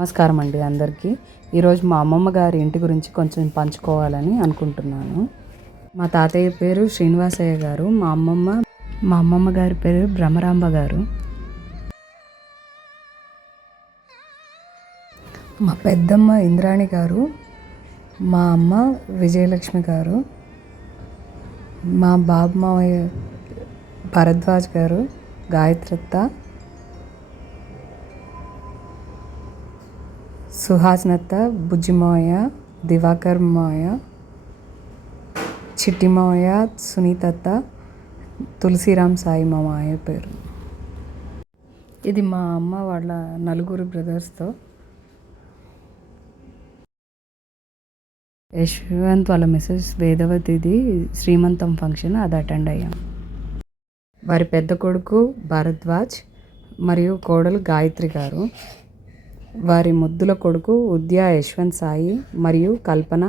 నమస్కారం అండి అందరికీ. ఈరోజు మా అమ్మమ్మ గారి ఇంటి గురించి కొంచెం పంచుకోవాలని అనుకుంటున్నాను. మా తాతయ్య పేరు శ్రీనివాసయ్య గారు, మా అమ్మమ్మ గారి పేరు భ్రమరాంబ గారు. మా పెద్దమ్మ ఇంద్రాణి గారు, మా అమ్మ విజయలక్ష్మి గారు, మా బాబమ్మ భరద్వాజ్ గారు, గాయత్రత్త, సుహాస్నత్త, బుజ్జిమోయ, దివాకర్ మోయ, చిట్టిమోయ, సునీతత్త, తులసిరామ్ సాయి మా మాయ పేరు. ఇది మా అమ్మ వాళ్ళ నలుగురు బ్రదర్స్తో. యశ్వంత్ వాళ్ళ మిసెస్ వేదవతిది శ్రీమంతం ఫంక్షన్, అది అటెండ్ అయ్యాం. వారి పెద్ద కొడుకు భరద్వాజ్ మరియు కోడలు గాయత్రి గారు. వారి ముద్దుల కొడుకు ఉద్యా యశ్వంత్ సాయి మరియు కల్పన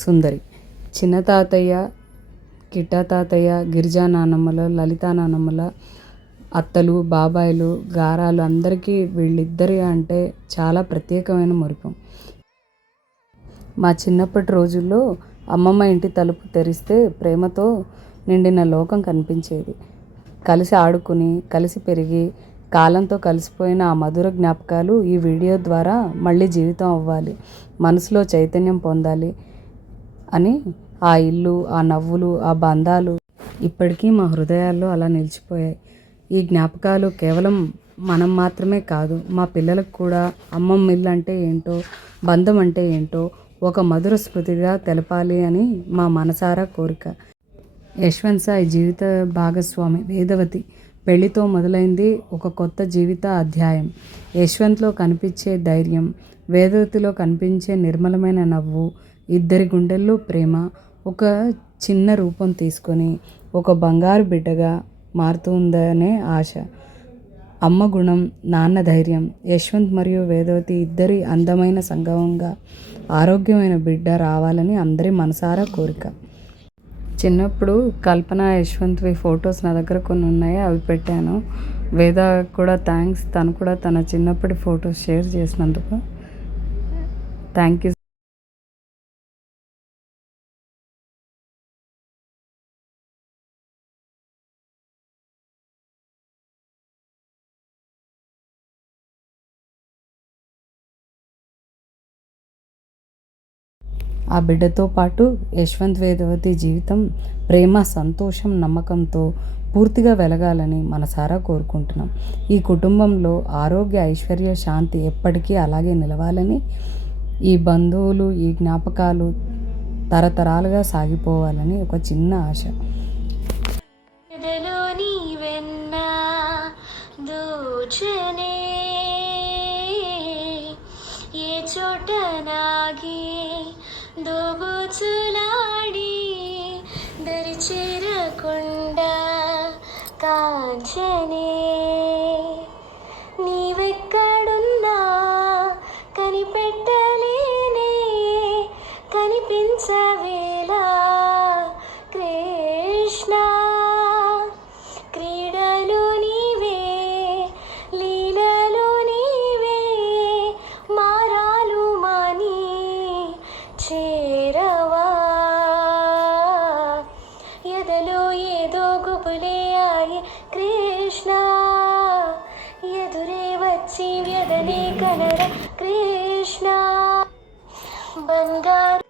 సుందరి. చిన్న తాతయ్య, కిట్టా తాతయ్య, గిరిజా నానమ్మల, లలితా నానమ్మల అత్తలు, బాబాయిలు, గారాలు అందరికీ వీళ్ళిద్దరి అంటే చాలా ప్రత్యేకమైన మురిపం. మా చిన్నప్పటి రోజుల్లో అమ్మమ్మ ఇంటి తలుపు తెరిస్తే ప్రేమతో నిండిన లోకం కనిపించేది. కలిసి ఆడుకుని, కలిసి పెరిగి, కాలంతో కలిసిపోయిన ఆ మధుర జ్ఞాపకాలు ఈ వీడియో ద్వారా మళ్ళీ జీవితం అవ్వాలి, మనసులో చైతన్యం పొందాలి అని ఆ ఇల్లు, ఆ నవ్వులు, ఆ బంధాలు ఇప్పటికీ మా హృదయాల్లో అలా నిలిచిపోయాయి. ఈ జ్ఞాపకాలు కేవలం మనం మాత్రమే కాదు, మా పిల్లలకు కూడా అమ్మమ్మ ఇల్లు అంటే ఏంటో, బంధం అంటే ఏంటో ఒక మధుర స్మృతిగా తెలపాలి అని మా మనసారా కోరిక. యశ్వంత్ సాయి జీవిత భాగస్వామి వేదవతి పెళ్లితో మొదలైంది ఒక కొత్త జీవిత అధ్యాయం. యశ్వంత్లో కనిపించే ధైర్యం, వేదవతిలో కనిపించే నిర్మలమైన నవ్వు, ఇద్దరి గుండెల్లో ప్రేమ ఒక చిన్న రూపం తీసుకొని ఒక బంగారు బిడ్డగా మారుతుందనే ఆశ. అమ్మ గుణం, నాన్న ధైర్యం, యశ్వంత్ మరియు వేదవతి ఇద్దరి అందమైన సంగమంగా ఆరోగ్యమైన బిడ్డ రావాలని అందరి మనసారా కోరిక. చిన్నప్పుడు కల్పన, యశ్వంత్వి ఫొటోస్ నా దగ్గర కొన్ని ఉన్నాయి, అవి పెట్టాను. వేద కూడా థ్యాంక్స్, తను కూడా తన చిన్నప్పటి ఫొటోస్ షేర్ చేసినందుకు థ్యాంక్ యూ. ఆ బిడ్డతో పాటు యశ్వంత్ వేదవతి జీవితం ప్రేమ, సంతోషం, నమ్మకంతో పూర్తిగా వెలగాలని మనసారా కోరుకుంటున్నాం. ఈ కుటుంబంలో ఆరోగ్య, ఐశ్వర్య, శాంతి ఎప్పటికీ అలాగే నిలవాలని, ఈ బంధువులు, ఈ జ్ఞాపకాలు తరతరాలుగా సాగిపోవాలని ఒక చిన్న ఆశ. దోబుచులాడి దరిచేరకుండా కాంచనే, నీవెక్కడున్నా కనిపెట్టలేనే, కనిపించవేలా కృష్ణ. క్రీడలు నీవే, లీలలు నీవే, మారాలు మాని చేరవా. ఎదలో ఏదో గుబులే ఆయి కృష్ణ, ఎదురే వచ్చి వ్యదనే కనర కృష్ణ. బంగారు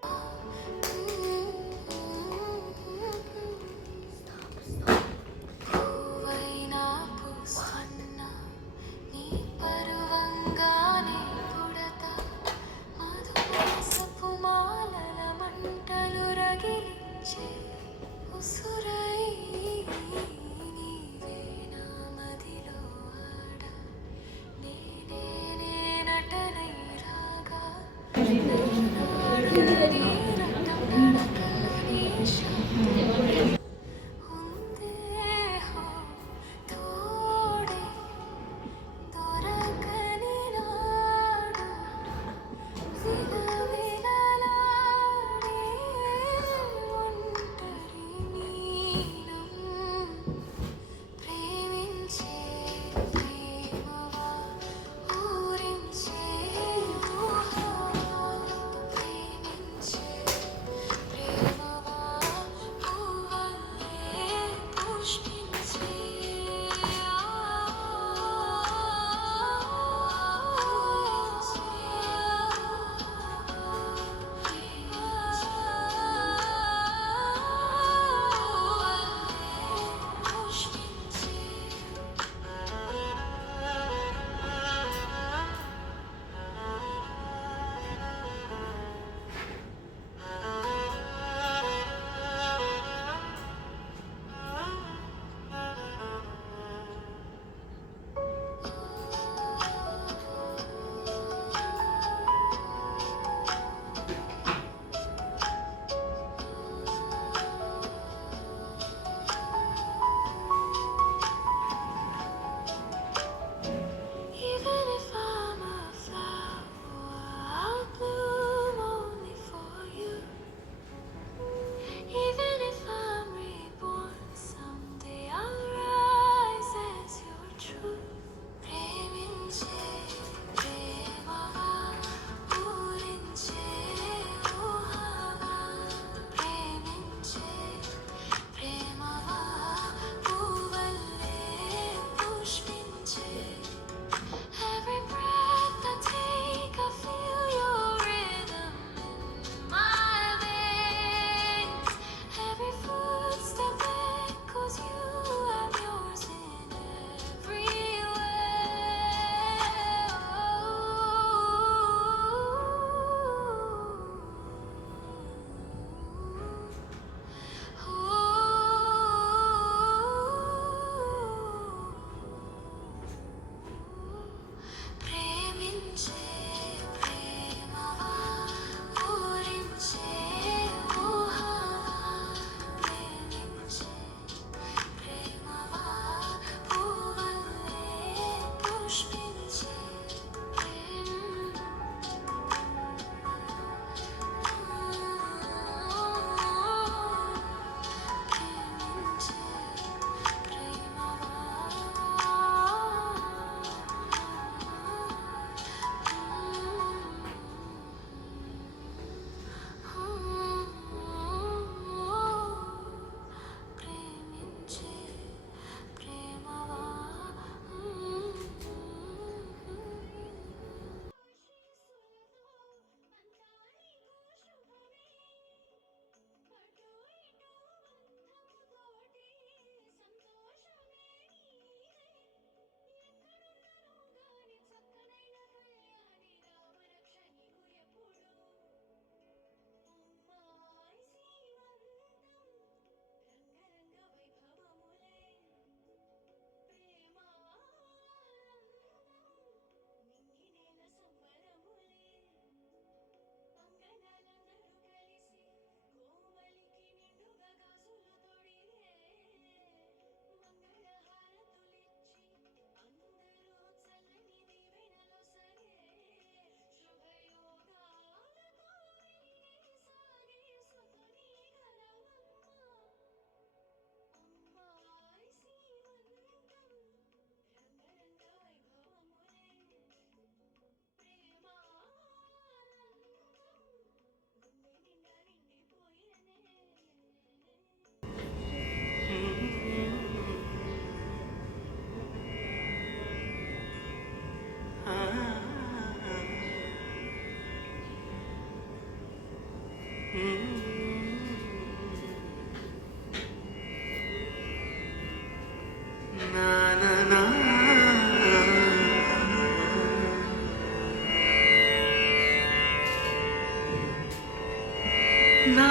నా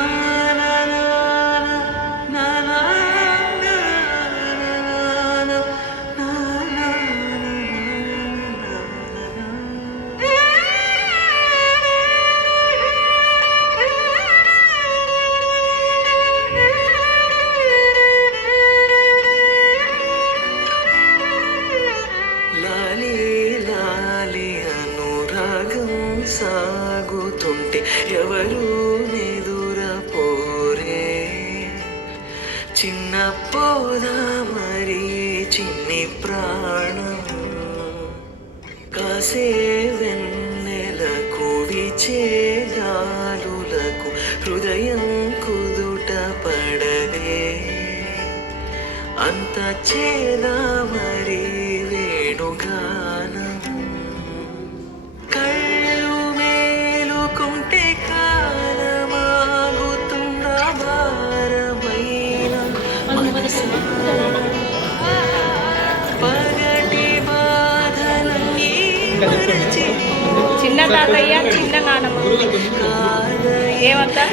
నా నా నా నా నా నా నా నా లాలి లాలి అనురాగం సాగుతుంటే ఎవరు నిదుర పోరే చిన్న పోదా మరి చిన్ని ప్రాణం కాసే వెన్నెలకు విచే గాలులకు హృదయం కుదుట పడదే అంత చేదా మరి వేణుగానం కళ్ళు మేలుకుంటే కాలమాగుతున్న భారమైన మనసు పగటి బాధలన్నీ మరచి చిన్న తాతయ్య చిన్న నానమ్మ ఏమంతా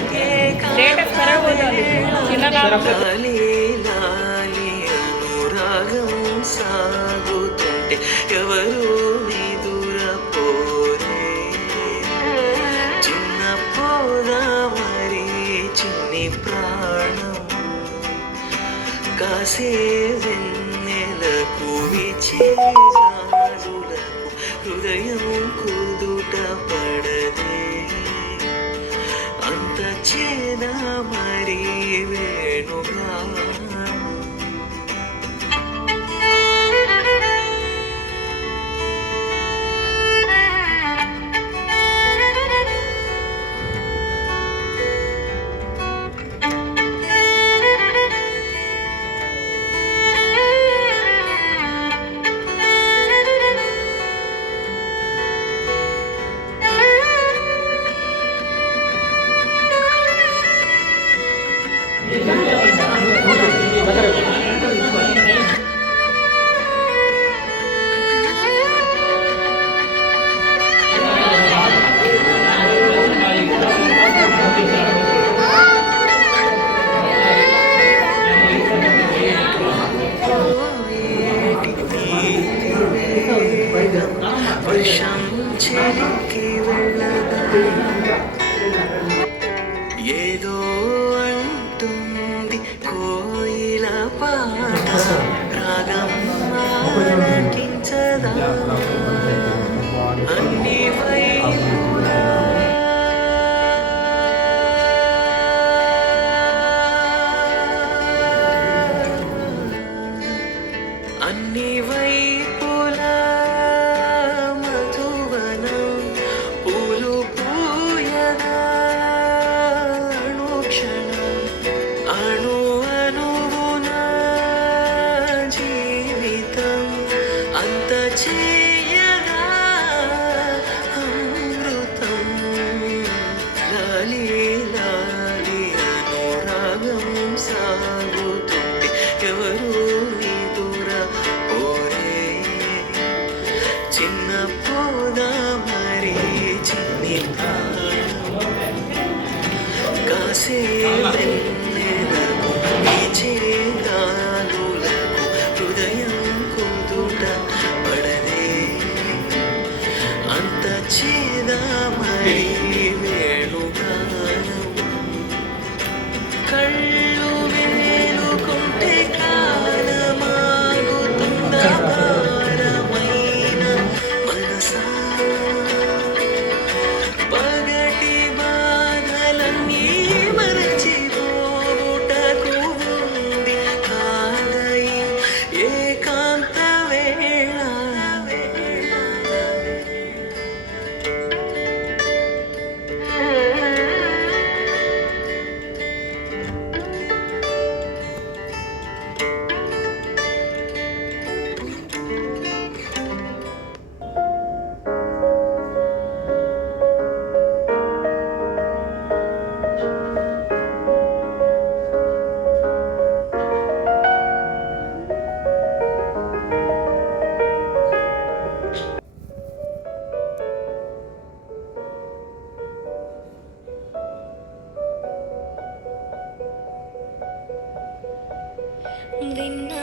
స్టేటస్ పెరగబోతోంది చిన్న నానమ్మ లాలి లాలి అనురాగం సాగుతుంటే ఎవరు నిదుర పోరే చిన్న పోదా మరి చిన్ని ప్రాణం కాసే వెన్నెలకు విచే గాలులకు హృదయం కుదుట పడదే అంత చేదా మరి వేణుగానం వర్షం చెలికి వెళ్ళదా ఏదో అంటుంది కోయిల పాట రాగం ఆలకించదా అన్ని వైపులా అన్ని వైపులా మధువనం పూలు పూయదా అనుక్షణం అణు అణువున జీవితం అంత చేయగా అమృతం లాలి లాలి అనురాగం సాగుతుంటే ఎవరు నిదుర పోరే చిన్న పోదా మరి చిన్ని ప్రాణం కాసే వెన్నెలకు విచే గాలులకు హృదయం కుదుట పడదే అంత చేదా మరి వేణుగానం కళ్ళు వేలుకుంటే కాలమాగుతున్న భారమైన మనసా పగటి బాధలన్నీ మరచిపోవుటకు ఉంది కాలయం ఏకాంత వేళ విన్నా